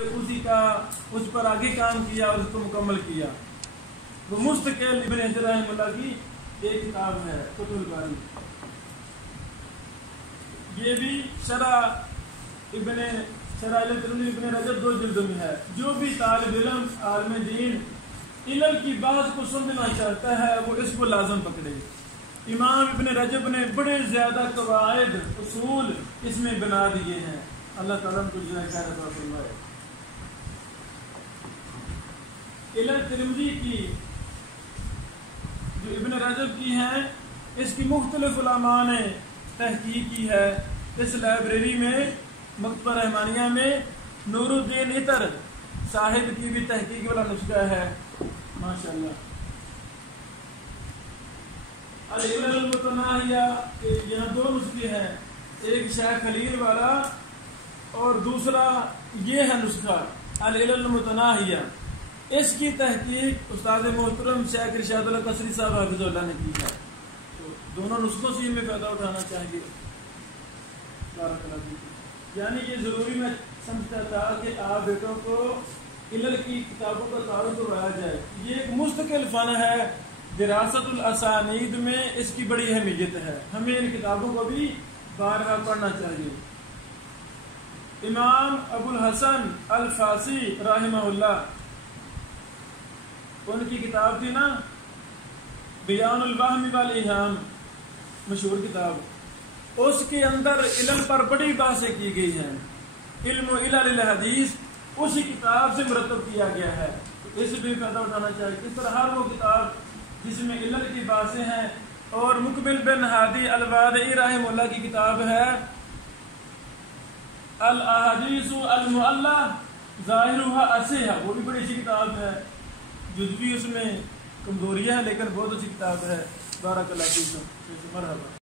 اسی کا اس پر آگے کام کیا اور اس کو مکمل کیا. وہ مستقل ابن حجر رحمہ اللہ کی ایک کتاب ہے فتح الباری. یہ بھی شرح ترمذی ابن رجب 2 جلدوں میں ہے. جو بھی طالب علم عالم دین علم کی بات کو سمجھنا چاہتا ہے وہ اس کو لازم پکڑے. امام ابن رجب نے بڑے زیادہ قواعد اصول اس میں بنا دیے ہیں. اللہ تعالیٰ کو خیر عطا فرمائے. علم ترمذی کی جو ابن رجب کی ہیں اس کی مختلف علماء نے تحقیق کی ہے. اس لائبریری میں مکتبہ رحمانیہ میں نور الدین عطر صاحب کی بھی تحقیق والا نسخہ ہے ماشاءاللہ. العلل المتناہیہ یہاں 2 نسخے ہیں, ایک شیخ خلیل والا اور دوسرا یہ ہے نسخہ العلل المتناہیہ. اس کی تحقیق استاد محترم شیخ ارشاد اللہ قصری صاحب حفظہ اللہ نے کی ہے. تو دونوں نسخوں سے میں فائدہ اٹھانا چاہیے. یعنی یہ ضروری میں سمجھتا تھا کہ آپ بیٹوں کو علل کی کتابوں کا تعارف کروایا جائے. یہ ایک مستقل فن ہے. دراست الاسانید میں اس کی بڑی اہمیت ہے. ہمیں ان کتابوں کو بھی بارہا پڑھنا چاہیے. امام ابو الحسن الفاسی رحمہ اللہ ان کی کتاب تھی نا بیان الوہم والایہام, مشہور کتاب. اس کے اندر علم پر بڑی باتیں کی گئی ہیں. علم و علل الحدیث اسی کتاب سے مرتب کیا گیا ہے. اس بھی فائدہ اٹھانا چاہیے. اس طرح ہر وہ کتاب جس میں علل کی باتیں ہیں. اور مقبل بن ہادی الوادعی رحمہ اللہ کی کتاب ہے الاحادیث المعلہ ظاہرها اصحہ, وہ بھی بڑی اچھی کتاب ہے. جزوی اس میں کمزوریاں ہیں لیکن بہت اچھی کتاب ہے. بارک اللہ فیکم. مرحبا.